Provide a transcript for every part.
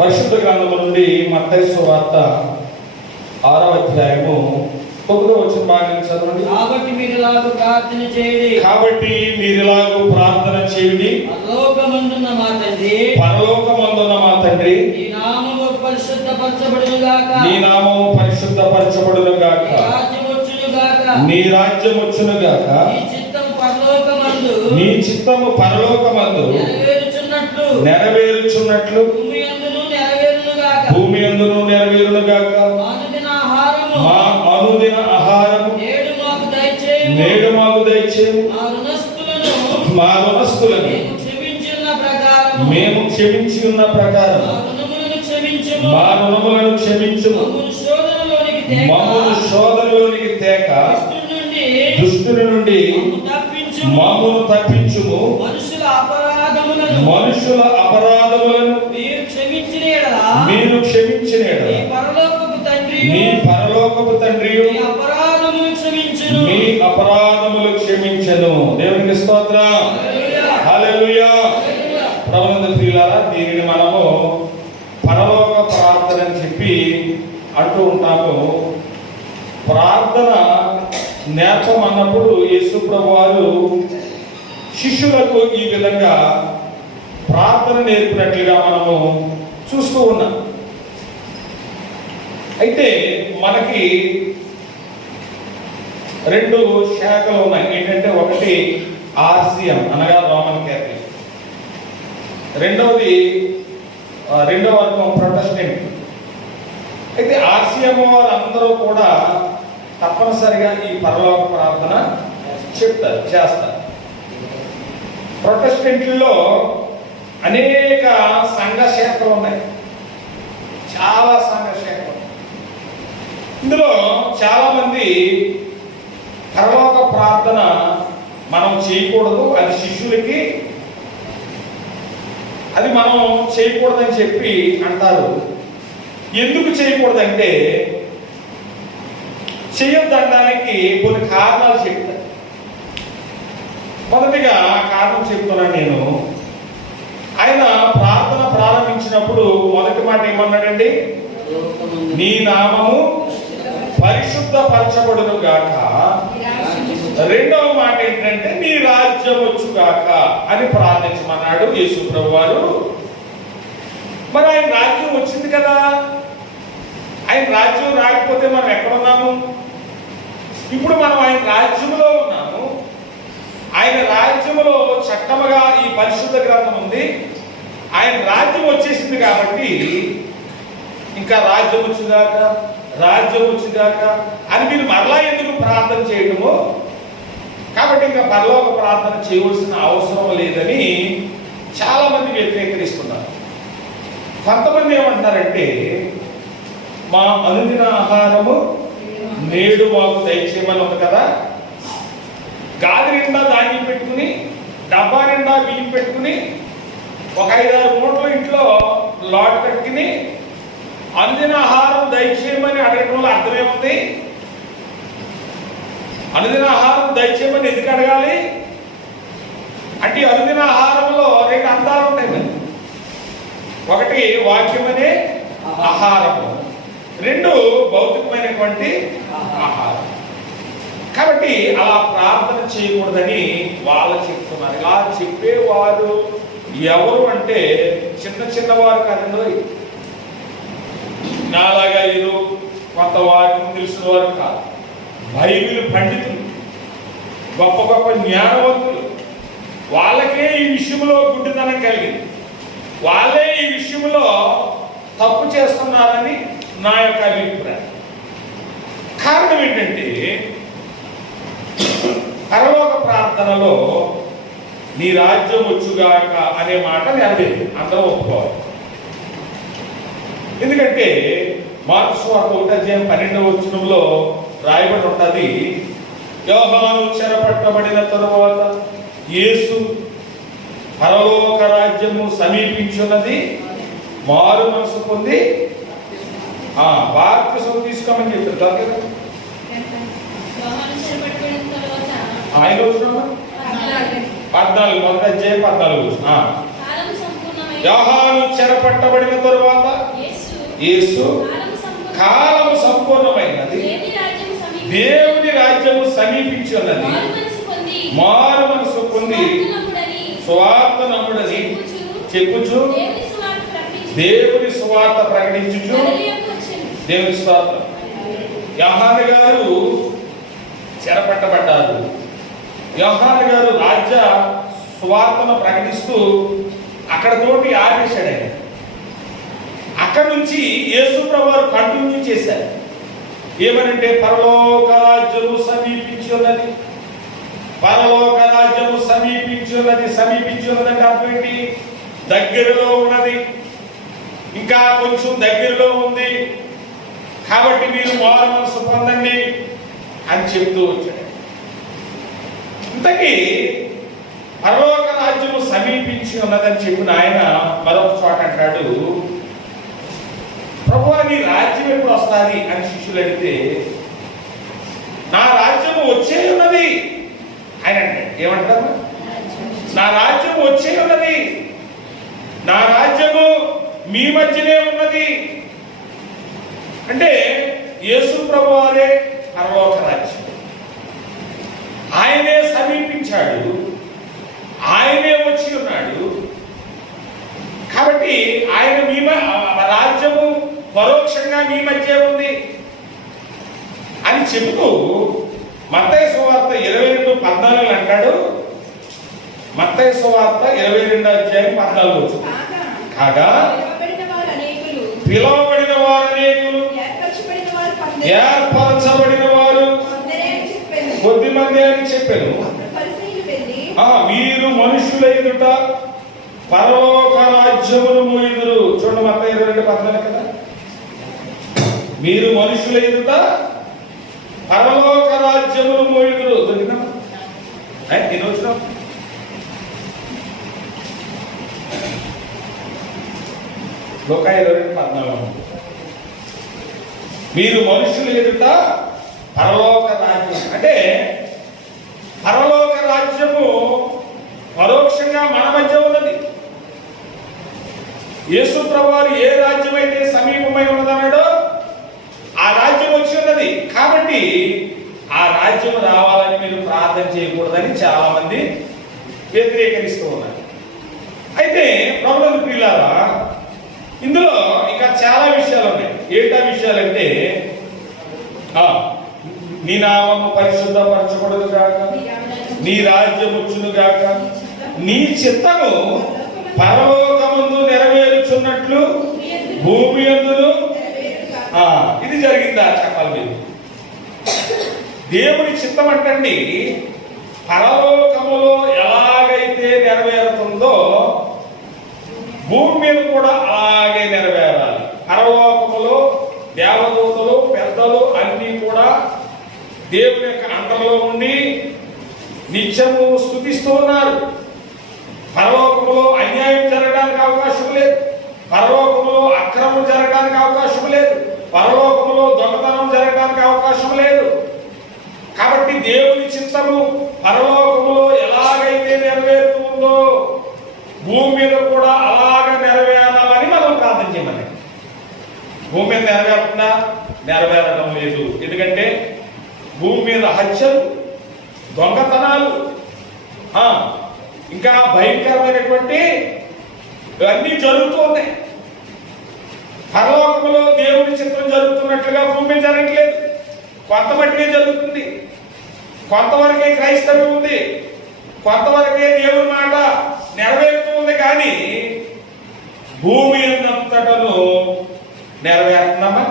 పరిశుద్ధ గ్రంథము నుండి మత్తైసు వార్త ఆరవ అధ్యాయము తొమ్మిదో వచ్చిన భాగం చదవండి. కాబట్టి మీరు ఇలాగ ప్రార్థన చేయండి. కాబట్టి మీరిలాగూ ప్రార్థన చేయండి. పరలోకమందున్న మా తండ్రి. పరలోకమందున్న మా తండ్రి. ఈ నామము పరిశుద్ధపరచబడును గాక నీ నామము పరిశుద్ధపరచబడును గాక నీ రాజ్యం వచ్చును గాక నీ చిత్తం పరలోకమందు. నీ చిత్తము పరలోకమందు. నెరవేరుచున్నట్లు భూమి అందును నెరవేరును గాక మా అనుదిన ఆహారము. నేడు మాకు దయచేయము. దయచేయము. మా రుణస్థులను రుణస్థులను మేము క్షమించి ఉన్న ప్రకారం మా రుణములను క్షమించము. క్షమించుము. మమ్మల్ని శోధనలోనికి తేక. మమ్మల్ని దుష్టుని నుండి దుష్టుని నుండి మమ్ము తప్పించుము. మనుషుల మనుషుల అపరాధములను మీరు క్షమించిన మీరు క్షమించిన మీ పరలోకపు తండ్రి మీ పరలోకపు తండ్రి మీ అపరాధములు క్షమించును. మీ అపరాధములు క్షమించను. దేవునికి స్తోత్ర. హల్లెలూయా. ప్రియులారా దీనిని మనము పరలోక ప్రార్థన అని చెప్పి అంటూ ఉంటాము. ప్రార్థన నేర్పం అన్నప్పుడు యేసు ప్రభు వారు శిష్యులకు ఈ విధంగా ప్రార్థన నేర్పినట్లుగా మనము చూస్తూ ఉన్నాం. అయితే మనకి రెండు శాఖలు ఉన్నాయి. ఏంటంటే ఒకటి ఆర్సిఎం అనగా రోమన్ క్యాథలిక్. రెండవది రెండవ వర్గం ప్రొటెస్టెంట్. అయితే ఆర్సిఎం వారు అందరూ కూడా తప్పనిసరిగా ఈ పరలోక ప్రార్థన చెప్తారు చేస్తారు. ప్రొటెస్టెంట్లో అనేక సంఘ శాఖలు ఉన్నాయి. చాలా సంఘ శాఖలు ఇందులో చాలా మంది పరలోక ప్రార్థన మనం చేయకూడదు అది శిష్యులకి అది మనం చేయకూడదని చెప్పి అంటారు. ఎందుకు చేయకూడదంటే చేయొద్దనడానికి కొన్ని కారణాలు చెప్తారు. మొదటిగా ఆ కారణం చెప్తున్నాను నేను. ఆయన ప్రార్థన ప్రారంభించినప్పుడు మొదటి మాట ఏమన్నాడండి? నీ నామము పరిశుద్ధపరచబడును గాక రెండవ మాట ఏంటంటే నీ రాజ్యం వచ్చుగాక అని ప్రార్థించమన్నాడు యేసు ప్రభు వారు మరి ఆయన రాజ్యం వచ్చింది కదా. ఆయన రాజ్యం రాకపోతే మనం ఎక్కడున్నాము ఇప్పుడు మనం ఆయన రాజ్యంలో ఉన్నాం. ఆయన రాజ్యములో చట్టముగా ఈ పరిశుద్ధ గ్రంథం ఉంది. ఆయన రాజ్యం వచ్చేసింది కాబట్టి ఇంకా రాజ్యం వచ్చిందాక? రాజ్యం వచ్చిందాక? అని మీరు మరలా ఎందుకు ప్రార్థన చేయడము కాబట్టి ఇంకా పరలోక ప్రార్థన చేయవలసిన అవసరం లేదని చాలామంది వ్యతిరేకరిస్తున్నారు. కొంతమంది ఏమంటారంటే మా అనుదిన ఆహారము నేడు మాకు దయచేయమని ఉంది కదా? గాలి నిండా ధాన్యం పెట్టుకుని డబ్బా నిండా బియ్యం పెట్టుకుని ఒక ఐదారు మూటలు ఇంట్లో లాట్ కట్టుకుని అనుదిన ఆహారం దయచేయమని అడగడంలో అర్థమేముంది? అనుదిన ఆహారం దయచేయమని ఎందుకు అడగాలి? అంటే అనుదిన ఆహారంలో రెండు అందాలు ఉంటాయి మరి. ఒకటి వాక్యం అనే ఆహారము. రెండు భౌతికమైనటువంటి ఆహారం. కాబట్టి అలా ప్రార్థన చేయకూడదని వాళ్ళు చెప్తున్నారు. ఇలా చెప్పేవారు ఎవరు అంటే చిన్న చిన్నవారు కాదండి. నాలాగా ఏదో కొంత వారికి తెలిసిన వారు కాదు. బైబిల్ పండితులు గొప్ప గొప్ప జ్ఞానవంతులు. వాళ్ళకే ఈ విషయంలో గుడ్డితనం కలిగింది. వాళ్ళే ఈ విషయంలో తప్పు చేస్తున్నారని నా యొక్క అభిప్రాయం. కారణం ఏంటంటే పరలోక ప్రార్థనలో నీ రాజ్యం వచ్చుగాక అనే మాట నెరవేరు అందరూ ఒప్పుకోవాలి. ఎందుకంటే మార్క్స్ వార్త ఒకటి అధ్యాయం పన్నెండవ వచనంలో రాయబడి ఉంటుంది వ్యవహారం చెరపట్టబడిన తరువాత యేసు పరలోక రాజ్యము సమీపించున్నది మారు మనసు పొంది ఆ బాప్తిసం తీసుకోమని చెప్పారు దాని కదా యోహాను చెరపట్టబడిన ఆయన పద్నాలుగు మొదటి అధ్యాయం పద్నాలుగు కాలం యోహాను చెరపట్టబడిన తరువాత యేసు కాలము సంపూర్ణమైనది. దేవుని రాజ్యము సమీపించి దేవుని రాజ్యము సమీపించి ఉన్నది మారు మనసు పొంది. స్వార్థ నమ్ముడని చెప్పుచు దేవుని సువార్త ప్రకటించు. దేవుని సువార్త ప్రకటించుచు. దేవుని స్వార్థ. యోహాను గారు చెరపట్టబడ్డారు. యోహాను గారు రాజ్య స్వార్థను ప్రకటిస్తూ అక్కడ తోటి ఆపేశాడు ఆయన. అక్కడ నుంచి యేసుప్రభు వారు కంటిన్యూ చేశారు. ఏమనంటే పరలోక రాజ్యము సమీపించున్నది. పరలోక రాజ్యము సమీపించున్నది సమీపించున్నదంటే అర్థం ఏంటి? దగ్గరలో ఉన్నది. ఇంకా కొంచెం దగ్గరలో ఉంది. కాబట్టి మీరు మారు మనసు పొందండి అని చెప్తూ వచ్చాడు. ఇంతకీ పరలోక రాజ్యము సమీపించి ఉన్నదని చెప్పిన ఆయన మరొక చోట అంటాడు. ప్రభు నీ రాజ్యం ఎప్పుడు వస్తుంది? అని శిష్యులు అడిగితే నా రాజ్యము వచ్చే ఉన్నది. ఆయన ఏమంటారు నా రాజ్యము వచ్చే ఉన్నది. నా రాజ్యము మీ మధ్యనే ఉన్నది. అంటే యేసు ప్రభు వారే పరలోక రాజ్యం ఆయనే సమీపించాడు ఆయనే వచ్చి ఉన్నాడు. కాబట్టి ఆయన మీ రాజ్యము పరోక్షంగా మీ మధ్య ఉంది. అని చెబుతూ మత్తయి సువార్త ఇరవై రెండు పద్నాలుగు అంటాడు. మత్తయి సువార్త ఇరవై రెండు అధ్యాయం పద్నాలుగు కాగా పిలువబడిన వారు అనేకులు, ఏర్పరచబడిన వారు. కొద్ది మంది అని చెప్పాను వెళ్ళి, ఆ వీరు మనుషుల పరలోక రాజ్యమును మోయుదురు చూడండి మొత్తం ఇరవై రెండు పద్నాలుగు కదా? మీరు మనుషులైనట పరలోక రాజ్యమును మోయుదురు దొరికినా నేను వచ్చిన. లోక ఇరవై రెండు పద్నాలుగు. మీరు మనుషులు ఎదుట పరలోక రాజ్యం. అంటే పరలోక రాజ్యము పరోక్షంగా మన మధ్య ఉన్నది. యేసు ప్రభువారు ఏ రాజ్యమైతే సమీపమై ఉన్నదన్నాడో ఆ రాజ్యం వచ్చి ఉన్నది. కాబట్టి ఆ రాజ్యం రావాలని మీరు ప్రార్థన చేయకూడదని చాలా మంది వ్యతిరేకరిస్తూ ఉన్నారు. అయితే ప్రభుత్వ ప్రియులారా ఇందులో ఇంకా చాలా విషయాలు ఉన్నాయి. ఏంటా విషయాలంటే ఆ, నీ నామము పరిశుద్ధపరచకూడదు కాక నీ రాజ్యం వచ్చును గాక. నీ చిత్తము పరలోకమందు నెరవేరుచున్నట్లు భూమి అందును. ఆ, ఇది జరిగిందా చెప్పాలి మీరు. దేవుని చిత్తం అంటండి పరలోకములో ఎలాగైతే నెరవేరుతుందో భూమి మీద కూడా అలాగే నెరవేరాలి. పరలోకములో దేవదూతలు పెద్దలు అన్నీ కూడా దేవుని యొక్క అండలో ఉండి నిత్యము స్థుతిస్తూ ఉన్నారు. పరలోకంలో అన్యాయం జరగడానికి అవకాశం లేదు. పరలోకంలో అక్రమం జరగడానికి అవకాశం లేదు. పరలోకంలో దొంగతనం జరగడానికి అవకాశం లేదు. కాబట్టి దేవుని చిత్తము పరలోకంలో ఎలాగైతే నెరవేరుతుందో భూమి మీద కూడా అలాగ నెరవేరాలని మనం ప్రార్థన చేయమని భూమి మీద నెరవేరుతుందా నెరవేరడం లేదు. ఎందుకంటే భూమి మీద హత్యలు దొంగతనాలు ఇంకా భయంకరమైనటువంటి ఇవన్నీ జరుగుతున్నాయి పరలోకంలో దేవుడి చిత్రం జరుగుతున్నట్లుగా భూమి జరగట్లేదు. కొంత మట్టినే జరుగుతుంది. కొంతవరకే క్రైస్తవం ఉంది. కొంతవరకే దేవుడి మాట నెరవేరుతూ ఉంది కానీ భూమి అన్నంతటను నెరవేరుతున్నామా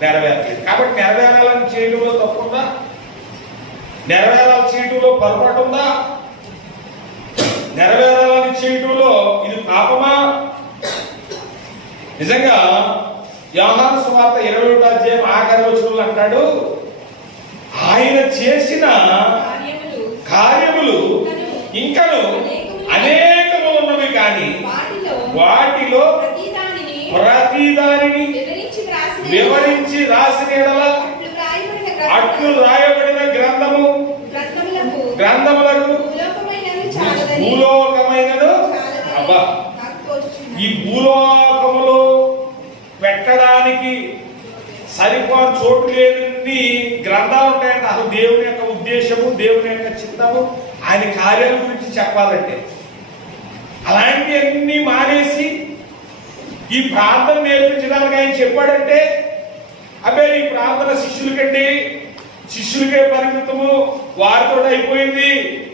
నెరవేరట్లేదు కాబట్టి నెరవేరాలని చేయడంలో తప్పుందా? నెరవేరాలి చేయడంలో పొరపాటు ఉందా నెరవేరాలని చేయడంలో ఇది పాపమా? నిజంగా యోహాను సువార్త ఇరవై ఒకటో అధ్యాయం ఆఖరి వచనంలో అంటాడు ఆయన చేసిన కార్యములు ఇంకను అనేకములు ఉన్నవి కానీ వాటిలో ప్రతిదానిని ప్రతి దానిని వివరించి రాసిన అట్లు రాయబడిన గ్రంథము. గ్రంథములకు అబ్బా. తోచుచున్నది. ఈ భూలోకములో పెట్టడానికి సరిపోని చోటు లేని గ్రంథాలు ఉంటాయంటే. అసలు దేవుని యొక్క ఉద్దేశము దేవుని యొక్క చిత్తము ఆయన కార్యాల గురించి చెప్పాలంటే. అలాంటివన్నీ మానేసి ఈ ప్రార్థన నేర్పించడానికి ఆయన చెప్పాడంటే అబ్బే ఈ ప్రార్థన శిష్యులకండి. శిష్యులకే పరిమితము. వారితో అయిపోయింది.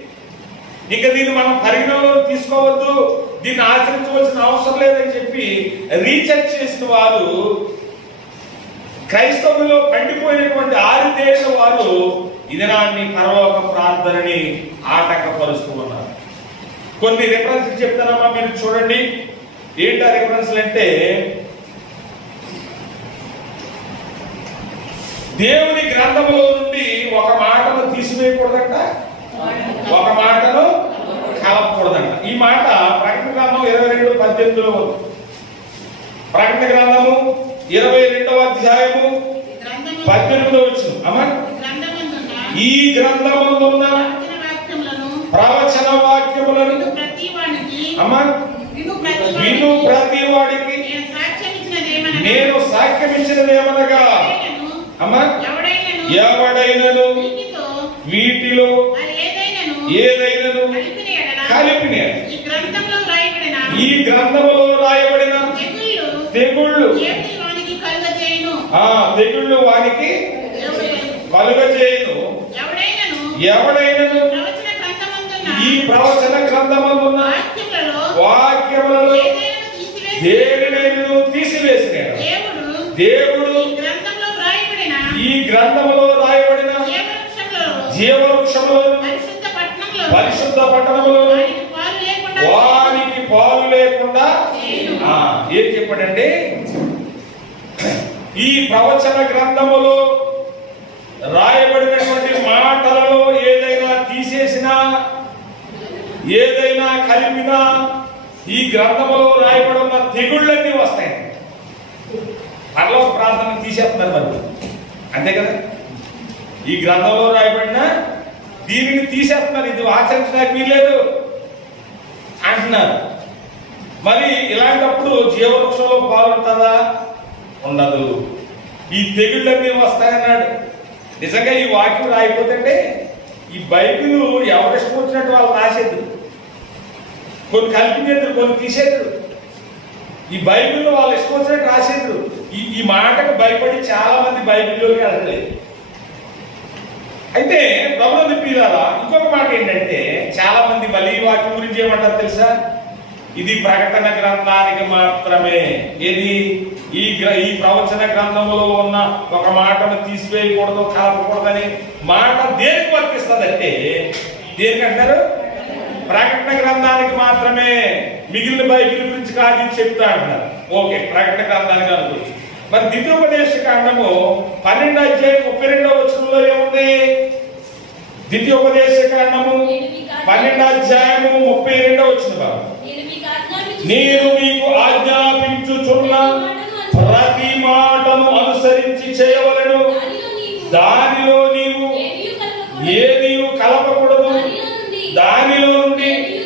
ఇంకా దీన్ని మనం పరిగణలో తీసుకోవద్దు. దీన్ని ఆచరించవలసిన అవసరం లేదని చెప్పి రీసెర్చ్ చేసిన వారు క్రైస్తవులో పండిపోయినటువంటి ఆరితేరిన వారు ఇదనాన్ని పరలోక ప్రార్థనని ఆటంకపరుస్తూ ఉన్నారు. కొన్ని రిఫరెన్స్ చెప్తారమ్మా మీరు చూడండి. ఏంటా రిఫరెన్స్లు అంటే దేవుని గ్రంథములో నుండి ఒక మాటను తీసివేయకూడదంట? ఒక మాటను కలపకూడదంట. ఈ మాట ప్రకటన గ్రంథం ఇరవై రెండు పద్దెనిమిదిలో ఉంది. ప్రకటన గ్రంథము ఇరవై రెండవ అధ్యాయము పద్దెనిమిదిలో వచ్చిన అమ్మా. ఈ గ్రంథమున్న ప్రవచన వాక్యములను అమ్మా. విను ప్రతి వాడికి. నేను సాక్ష్యం ఇచ్చినదేమనగా అమ్మా. ఎవడైనను? వీటిలో? ఏదైనను? కలిపిన ఈ గ్రంథంలో రాయబడిన తెగుళ్ళు ఆ తెగుళ్ళు వానికి కలుగజేయును. ఎవడైనను? ఈ ప్రవచన గ్రంథమందున్న వాక్యములలో? ఏదైనా దేనినైనను తీసివేసిన దేవుడు దేవుడు ఈ గ్రంథములో రాయబడిన జీవవృక్షంలో జీవవృక్షములను పరిశుద్ధ పట్టణములో వానికి పాలు లేకుండా ఏం చెప్పాడండి? ఈ ప్రవచన గ్రంథములో రాయబడినటువంటి మాటలలో ఏదైనా తీసేసినా ఏదైనా కలిపినా ఈ గ్రంథములో రాయబడిన తెగుళ్ళన్నీ వస్తాయి. పరలో ప్రార్థన తీసేస్తున్నారు మరి. అంతే కదా? ఈ గ్రంథంలో రాయబడిన దీనిని తీసేస్తున్నారు. ఇది ఆచరించడానికి వీల్లేదు అంటున్నారు. మరి ఇలాంటప్పుడు జీవవృక్షంలో పాల్గొంటుందా ఉండదు. ఈ తెగుళ్ళన్నీ వస్తాయన్నాడు. నిజంగా ఈ వాక్యం రాయిపోతుంటే ఈ బైబిల్ ఎవరిష్టం వచ్చినట్టు వాళ్ళు రాసేది? కొన్ని కల్పించేద్దరు కొన్ని తీసేద్దరు ఈ బైబిల్ వాళ్ళు ఇష్టం వచ్చినట్టు రాసేద్దరు ఈ ఈ మాటకు భయపడి చాలా మంది బైబిల్లోకి వెళ్ళలేదు. అయితే ప్రభుత్వ తిప్పిదారా ఇంకొక మాట ఏంటంటే చాలా మంది మళ్ళీ వాక్యం గురించి ఏమంటారు తెలుసా? ఇది ప్రకటన గ్రంథానికి మాత్రమే. ఇది ఈ ఈ ప్రవచన గ్రంథములో ఉన్న ఒక మాటను తీసివేయకూడదు కలపకూడదని మాట దేనికి వర్తిస్తుందంటే దేనికంటారు ప్రకటన గ్రంథానికి మాత్రమే మిగిలిన బైబిల్ గురించి కాదు చెప్తా అంటారు ఓకే ప్రకటన గ్రంథానికి అనుకోవచ్చు మరి ద్వితీయోపదేశ కాండము పన్నెండు అధ్యాయం ముప్పై రెండవ వచనంలో ఏముంది? ద్వితీయోపదేశ కాండము పన్నెండు అధ్యాయము ముప్పై రెండవ వచ్చిన బాబు. నేను మీకు ఆజ్ఞాపించుచున్న ప్రతి మాటను అనుసరించి చేయవలెను. దానిలో నీవు నీవు కలపకూడదు. ఏది కలపకూడదు దానిలో నుండి దానిలో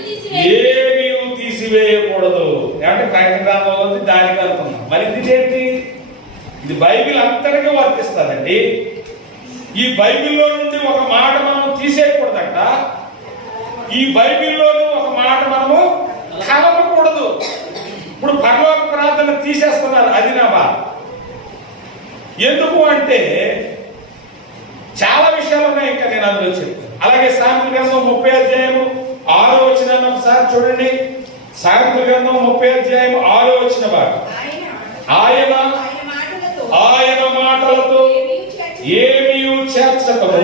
తీసివేయకూడదు. ఏమీ తీసివేయకూడదు అంటే ప్రకటన ఉంది దానికి అనుకున్నాం మరి ఇది ఇది బైబిల్ అంతటిగా వర్తిస్తుందండి. ఈ బైబిల్లో నుండి ఒక మాట మనం తీసేయకూడదంట. ఈ బైబిల్లోని ఒక మాట మనము కలపకూడదు. ఇప్పుడు పరలోక ప్రార్థన తీసేస్తున్నారు అది నా బాధ ఎందుకు అంటే చాలా విషయాలు ఉన్నాయి ఇంకా నేను అందులో చెప్తాను. అలాగే సామెతల గ్రంథం ముప్పై అధ్యాయము ఆరో వచ్చిన ఒకసారి చూడండి. సామెతల గ్రంథం ముప్పై అధ్యాయం ఆరో వచ్చిన వారు ఆయన చేర్చకము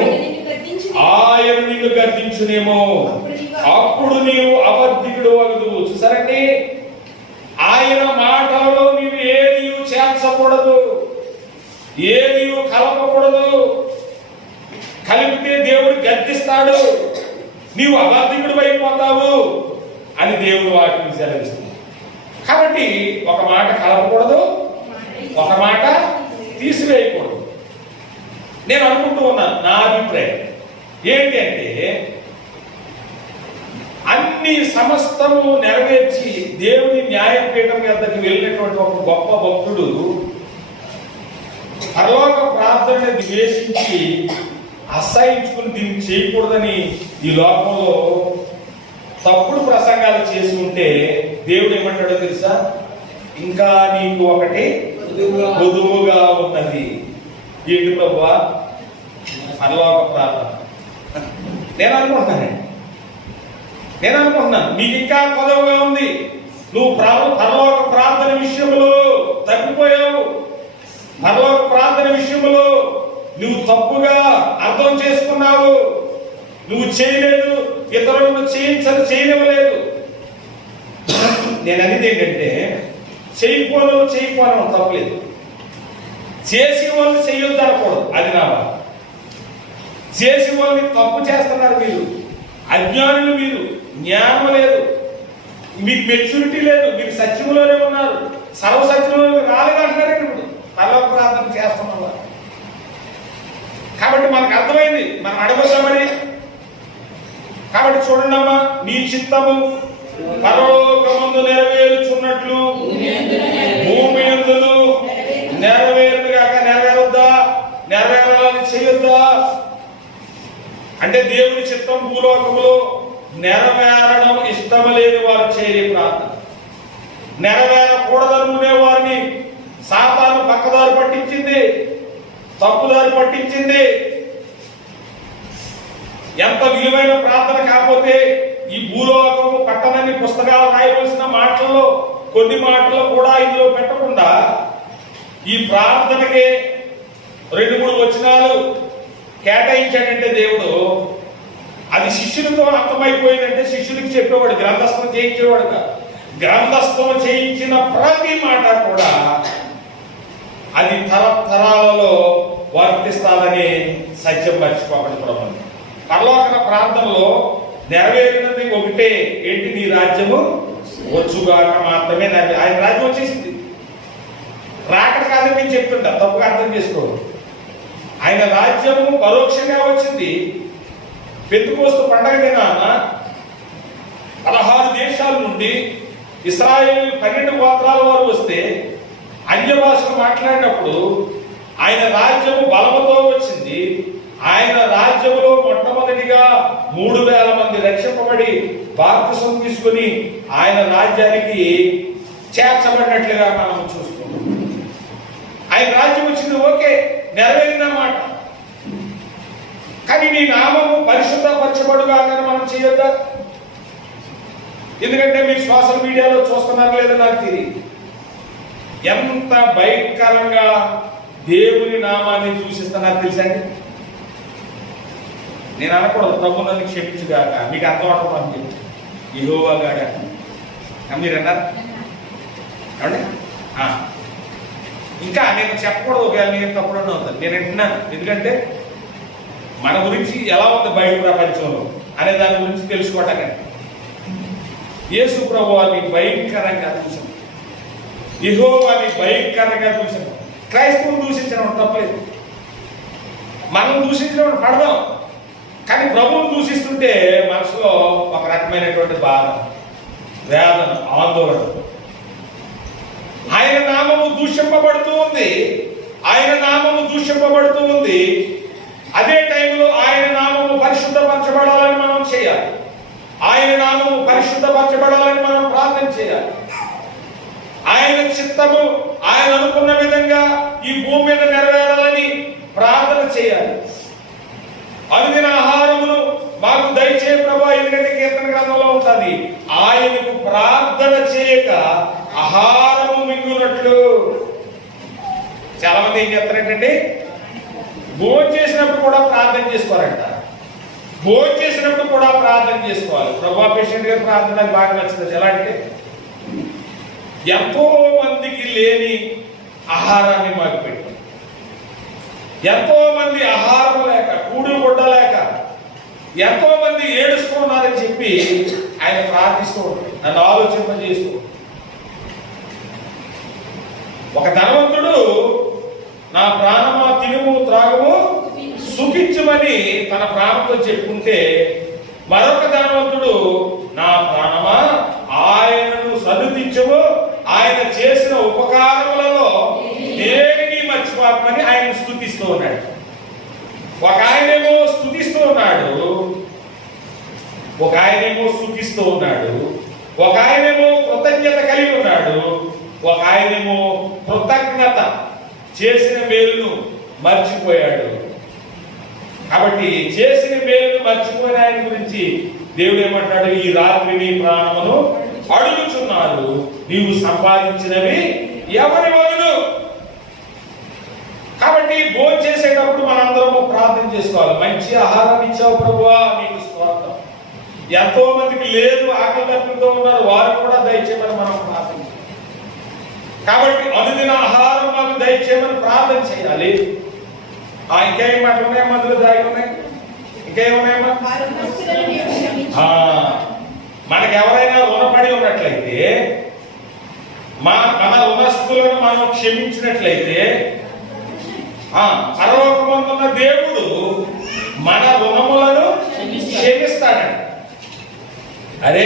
ఆయన నిన్ను గర్దించునేమో అప్పుడు నీవు అబద్ధికుడు అగదు చూసారండి? ఆయన మాటలలో నీవు ఏది చేర్చకూడదు ఏది కలపకూడదు. కలిపితే దేవుడు గద్దిస్తాడు. నీవు అబద్ధికుడు అయిపోతావు అని దేవుడు వాటిని సెలవిస్తుంది. కాబట్టి ఒక మాట కలపకూడదు ఒక మాట తీసివేయకూడదు. నేను అనుకుంటూ ఉన్నాను నా అభిప్రాయం. ఏంటి అంటే అన్ని సమస్తము నెరవేర్చి దేవుని న్యాయపీఠం వద్దకు వెళ్ళినటువంటి ఒక గొప్ప భక్తుడు పరలోక ప్రార్థనని ద్వేషించి అసహించుకుని దీన్ని చేయకూడదని ఈ లోకంలో తప్పుడు ప్రసంగాలు చేసి ఉంటే దేవుడు ఏమంటాడో తెలుసా? ఇంకా నీకు ఒకటి పొదువుగా. ఉన్నది. ఏంటి ప్రభు పరలోక ప్రార్థన. నేను అనుకుంటున్నాను. నేను అనుకుంటున్నాను నీకు ఇంకా పదవుగా ఉంది. నువ్వు ప్ర- పరలోక ప్రార్థన విషయంలో తగ్గిపోయావు పరలోక ప్రార్థన విషయంలో నువ్వు తప్పుగా అర్థం చేసుకున్నావు. నువ్వు చేయలేదు. ఇతరులను చేయించదు చేయనివ్వలేదు. నేను అనేది ఏంటంటే చేయిపోను చేయకపోను తప్పలేదు. చేసి వాళ్ళు చేయొద్దు అనకూడదు. అది నా చేసి వాళ్ళని తప్పు చేస్తున్నారు మీరు. అజ్ఞానులు మీరు. జ్ఞానం లేదు. మీకు మెచ్యూరిటీ లేదు. మీరు సత్యంలోనే ఉన్నారు. సర్వసత్యంలో రాలేదంటున్నారు ఇప్పుడు. పరలోక ప్రార్థన చేస్తున్నారు కాబట్టి మనకు అర్థమైంది. మనం అడగొద్దామని కాబట్టి చూడండి అమ్మా నీ చిత్తము పరలోకమందు నెరవేరుచున్నట్లు భూమి ఎందును నెరవేరుగాక నెరవేరొద్దా నెరవేరాలని చేయొద్దా అంటే దేవుని చిత్తం భూలోకములో నెరవేరడం ఇష్టం లేని వారు చేరే ప్రార్థన. నెరవేరకూడదనుకునే వారిని సాతాను పక్కదారు పట్టించింది తప్పుదారు పట్టించింది. ఎంత విలువైన ప్రార్థన కాకపోతే ఈ భూలోకము పట్టణాన్ని పుస్తకాలు రాయవలసిన మాటల్లో కొన్ని మాటలు కూడా ఇందులో పెట్టకుండా ఈ ప్రార్థనకే రెండు మూడు వచనాలు కేటాయించాడంటే దేవుడు అది శిష్యులతో అర్థమైపోయిందంటే శిష్యుడికి చెప్పేవాడు గ్రంథస్థం చేయించేవాడు కాదు. గ్రంథస్థం చేయించిన ప్రతి మాట కూడా అది తరతరాలలో వర్తిస్తాదని సత్యం మర్చిపోకండి ప్రభు పరలోకన ప్రాంతంలో నెరవేరినది ఒకటే ఏంటి నీ రాజ్యము? వచ్చుగాక మాత్రమే ఆయన రాజ్యం వచ్చేసింది. రాకడ కాదని నేను చెప్తుంటా తప్పుగా అర్థం చేసుకోవాలి ఆయన రాజ్యము పరోక్షంగా వచ్చింది. పెంతుకోస్తు పండగ దినాన పదహారు దేశాల నుండి ఇస్రాయేల్ పన్నెండు గోత్రాల వారు వస్తే అన్య భాషలు మాట్లాడినప్పుడు ఆయన రాజ్యము బలముతో వచ్చింది. ఆయన రాజ్యంలో మొట్టమొదటిగా మూడు వేల మంది రక్షింపబడి బాప్తిసం తీసుకుని ఆయన రాజ్యానికి చేర్చబడినట్లుగా మనం చూస్తున్నాం. ఆయన రాజ్యం వచ్చింది ఓకే. నెరవేరిందన్నమాట. కానీ నీ నామము పరిశుద్ధపరచబడుగా కానీ మనం చేయొద్దా? ఎందుకంటే మీరు సోషల్ మీడియాలో చూస్తున్నారు లేదో నాకు తెలియదు. ఎంత భయంకరంగా దేవుని నామాన్ని సూచిస్తున్నారు తెలుసండి నేను అనకూడదు ప్రభు క్షమించుగాక మీకు అర్థం అవ్వడం చెప్పి ఇహోవా గాడ. మీరు అన్నారు ఏమండి? ఇంకా నేను చెప్పకూడదు ఒకవేళ నేను తప్పుడు అవుతాను నేను వింటున్నాను. ఎందుకంటే మన గురించి ఎలా ఉంది బయట ప్రపంచంలో అనే దాని గురించి తెలుసుకోవటానికి. యేసు ప్రభు వారిని భయంకరంగా చూసాం ఇహో వారిని భయంకరంగా చూసాం క్రైస్తవులు దూషించడం తప్పలేదు. మనం దూషించడం పడదాం. కానీ ప్రభువును దూషిస్తుంటే మనసులో ఒక రకమైనటువంటి బాధ వేదన ఆందోళన. ఆయన నామము దూషింపబడుతూ ఉంది. ఆయన నామము దూషింపబడుతూ ఉంది. అదే టైంలో ఆయన నామము పరిశుద్ధపరచబడాలని మనం చేయాలి. ఆయన నామము పరిశుద్ధపరచబడాలని మనం ప్రార్థన చేయాలి. ఆయన చిత్తము ఆయన అనుకున్న విధంగా ఈ భూమి మీద నెరవేరాలని ప్రార్థన చేయాలి. అనుదిన ఆహారమును మాకు దయచేయ ప్రభా ఎందుకంటే కీర్తన గ్రంథంలో ఉంటుంది. ఆయనకు ప్రార్థన చేయక ఆహారము మింగునట్లు. చాలా మంది ఏం చేస్తారంటే భోజనం చేసినప్పుడు కూడా ప్రార్థన చేసుకోరంట భోజనం చేసినప్పుడు కూడా ప్రార్థన చేసుకోవాలి. ప్రభా పేషెంట్ గారి ప్రార్థన నాకు బాగా నచ్చుతుంది ఎలా అంటే ఎంతో మందికి లేని ఆహారాన్ని మాకు పెట్టాం. ఎంతో మంది ఆహారం లేక కూడు గుడ్డ లేక ఎంతో మంది ఏడుస్తున్నారని చెప్పి ఆయన ప్రార్థిస్తూ ఉంటాడు నన్ను ఆలోచింపజేస్తూ ఉంటాడు. ఒక ధనవంతుడు నా ప్రాణమా తినుము త్రాగము సుఖించమని తన ప్రాణంతో చెప్పుకుంటే మరొక ధనవంతుడు నా ప్రాణమా ఆయనను సదుతించము ఆయన చేసిన ఉపకారములలో దేనిని మర్చిపోకమని ఆయన స్థుతిస్తూ ఉన్నాడు. ఒక ఆయనేమో స్థుతిస్తూ ఉన్నాడు ఒక ఆయనేమో సుఖిస్తూ ఉన్నాడు ఒక ఆయనేమో కృతజ్ఞత కలిగి ఉన్నాడు ఒక ఆయనేమో కృతజ్ఞత చేసిన మేలును మర్చిపోయాడు. కాబట్టి చేసిన మేలును మర్చిపోయిన ఆయన గురించి దేవుడు ఏమంటాడు ఈ రాత్రి నీ ప్రాణమును అడుగుచున్నాడు. నీవు సంపాదించినవి ఎవరి వదులు కాబట్టి భోజనం చేసేటప్పుడు మనందరము ప్రార్థన చేసుకోవాలి. మంచి ఆహారం ఇచ్చావు ప్రభువా నీకు స్తోత్రం ఎంతో మందికి లేదు ఆకలి తప్పులతో ఉన్నారు. వారు కూడా దయచేయమని మనం ప్రార్థన కాబట్టి అనుదిన ఆహారం మాకు దయచేయమని ప్రార్థన చేయాలి. ఆ ఇంకేం మాటలు ఉన్నాయి? మందులు దాగి ఉన్నాయి? ఇంకేమున్నాయమ్మా వారు ఆ, మనకి ఎవరైనా రుణపడి ఉన్నట్లయితే మా మన రుణస్తులను మనం క్షమించినట్లయితే ఆ పరలోకమందున్న దేవుడు మన రుణములను క్షమిస్తాడు అరే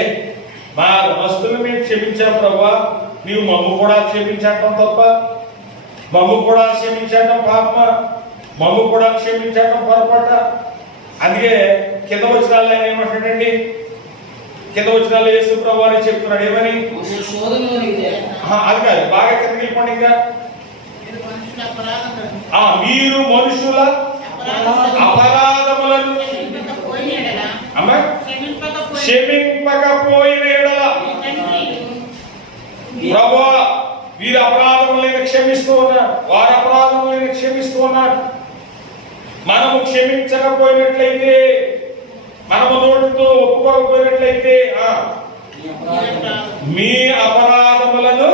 మా రుణస్తులు మేము క్షమించాం ప్రభా నీవు మమ్ము కూడా క్షమించటం తప్ప మమ్ము కూడా క్షమించటం పాప మమ్ము కూడా క్షమించటం పొరపాట? అందుకే కింద వచ్చినాలు ఆయన ఏమంటాడండి? కింద వచ్చినాలు యేసు ప్రభు అని చెప్తున్నాడు ఏమని? అది కాదు బాగా కిందకి వెళ్ళిపోండి ఇంకా. మీరు మనుషుల అపరాధములను అమ్మ క్షమింపకపోయిన క్షమింపకపోయిన ఎడల మీ తండ్రి ప్రభా వీరి అపరాధములను క్షమిస్తూ ఉన్నారు వారి అపరాధములను క్షమిస్తూ ఉన్నారు మనము క్షమించకపోయినట్లయితే మనము నోటితో ఒప్పుకోకపోయినట్లయితే మీ అపరాధములు. మీ అపరాధములను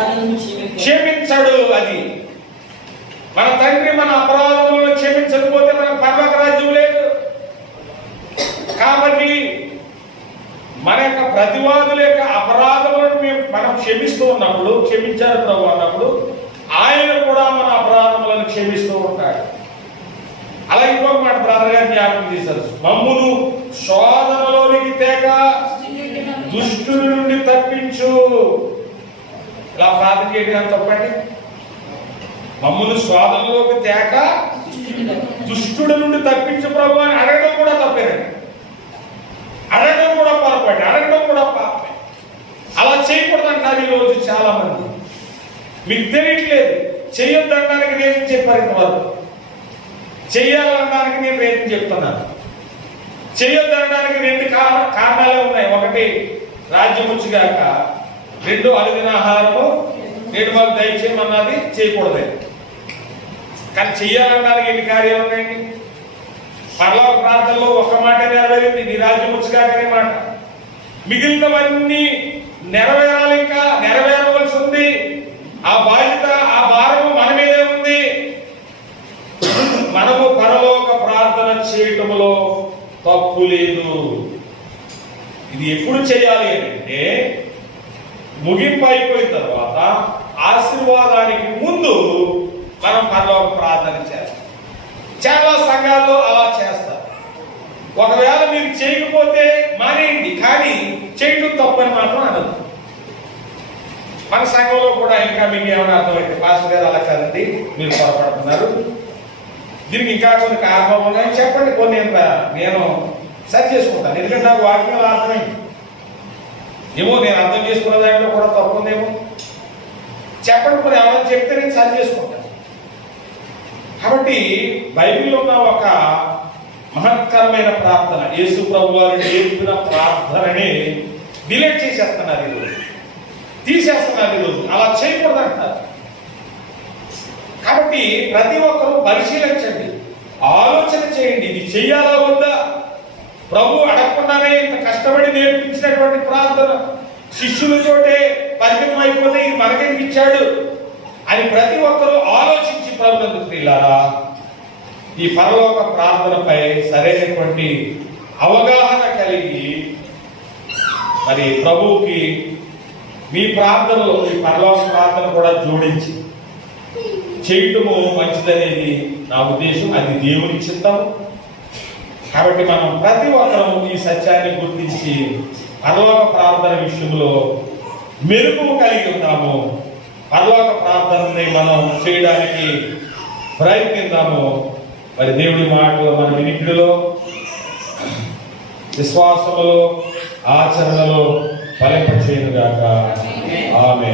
క్షమించు. క్షమించడు అది మన తండ్రి మన అపరాధములను క్షమించకపోతే మన పర్వక రాజ్యం లేదు కాబట్టి మన యొక్క ప్రతివాదుల యొక్క అపరాధములను మేము మనం క్షమిస్తూ ఉన్నప్పుడు క్షమించారు ప్రభు అన్నప్పుడు ఆయన కూడా మన అపరాధములను క్షమిస్తూ ఉంటాడు. అలా ఇంకొక మాట బ్రదర్ గారు జ్ఞాపకం చేశారు. మమ్మును శోధనలోనికి తేక దుష్టుల నుండి తప్పించు. ఇలా ప్రార్థన చేయడం తప్పండి. మమ్మును శోధనలోకి తేక దుష్టుడి నుండి తప్పించు ప్రభు అని అడగడం కూడా తప్పేనండి. అడగడం కూడా పొరపాటు అడగడం కూడా పాపమే అలా చేయకూడదు అంటారు ఈరోజు చాలా మంది మీకు తెలియట్లేదు చేయొద్దనడానికి రీజన్ చెప్పారు ఇంతవరకు చెయ్యాలనడానికి నేను రీజన్ చెప్తున్నాను. చేయొద్దనడానికి రెండు కారణాలే ఉన్నాయి. ఒకటి రాజ్యం వచ్చిగాక రెండు అరుదిన ఆహారము నేను వాళ్ళు దయచేయమన్నది చేయకూడదు. కానీ చెయ్యాలనడానికి ఎన్ని కార్యాలు ఉన్నాయండి? పర్లోక ప్రాంతంలో ఒక మాట నెరవేరింది. నీ రాజ్యం వచ్చుగాకనే మాట. మిగిలినవన్నీ నెరవేరాలి ఇంకా నెరవేరవలసి ఉంది ఆ బాధ్యత ఆ భారము మన మీదే ఉంది. మనము పరలోక ప్రార్థన చేయటంలో తప్పు లేదు. ఇది ఎప్పుడు చేయాలి అంటే ముగింపు అయిపోయిన తర్వాత ఆశీర్వాదానికి ముందు మనం పరలోక ప్రార్థన చేస్తాం చాలా సంఘాల్లో అలా చేస్తాం ఒకవేళ మీరు చేయకపోతే మానేయండి కానీ చేయటం తప్పని మాత్రం అనదు మన సంఘంలో కూడా ఇంకా మీకు ఏమైనా అర్థమైతే పాస్టర్ గారు అలా కాదండి మీరు పొరపడుతున్నారు. దీనికి ఇంకా కొన్ని కారణాలు ఉన్నాయని చెప్పండి కొన్ని ఎంత నేను సరి చేసుకుంటాను. ఎందుకంటే నాకు వాక్యం అర్థమైంది. ఏమో నేను అర్థం చేసుకున్న దాంట్లో కూడా తప్పు ఉందేమో. చెప్పండి కొన్ని ఎవరైనా చెప్తే నేను సరి చేసుకుంటాను. కాబట్టి బైబిల్లో ఉన్న ఒక మహత్తరమైన ప్రార్థన. యేసు ప్రభు వారు నేర్పిన ప్రార్థనని డిలీట్ చేసేస్తున్నారు ఈరోజు. తీసేస్తున్నారు ఈరోజు. అలా చేయకూడదు అంటారు. కాబట్టి ప్రతి ఒక్కరూ పరిశీలించండి. ఆలోచన చేయండి. ఇది చెయ్యాలా వద్దా? ప్రభు అడగకుండానే ఇంత కష్టపడి నేర్పించినటువంటి ప్రార్థన. శిష్యులతోటే పరిమితం అయిపోతే ఇది మనకెందుకు ఇచ్చాడు? అని ప్రతి ఒక్కరూ ఆలోచించి ప్రభుత్వ స్త్రీలారా ఈ పరలోక ప్రార్థనపై సరైనటువంటి అవగాహన కలిగి మరి ప్రభువుకి మీ ప్రార్థనలో ఈ పరలోక ప్రార్థన కూడా జోడించి చేయటము మంచిదనేది నా ఉద్దేశం. అది దేవుని చిత్తం. కాబట్టి మనం ప్రతి ఒక్కరూ ఈ సత్యాన్ని గుర్తించి పరలోక ప్రార్థన విషయంలో మెరుపు కలిగి ఉన్నాము పరలోక ప్రార్థనని మనం చేయడానికి ప్రయత్నిద్దాము. మరి దేవుడి మాటలు మన వినికిడిలో విశ్వాసములో ఆచరణలో ఫలింపచేయుగాక ఆమె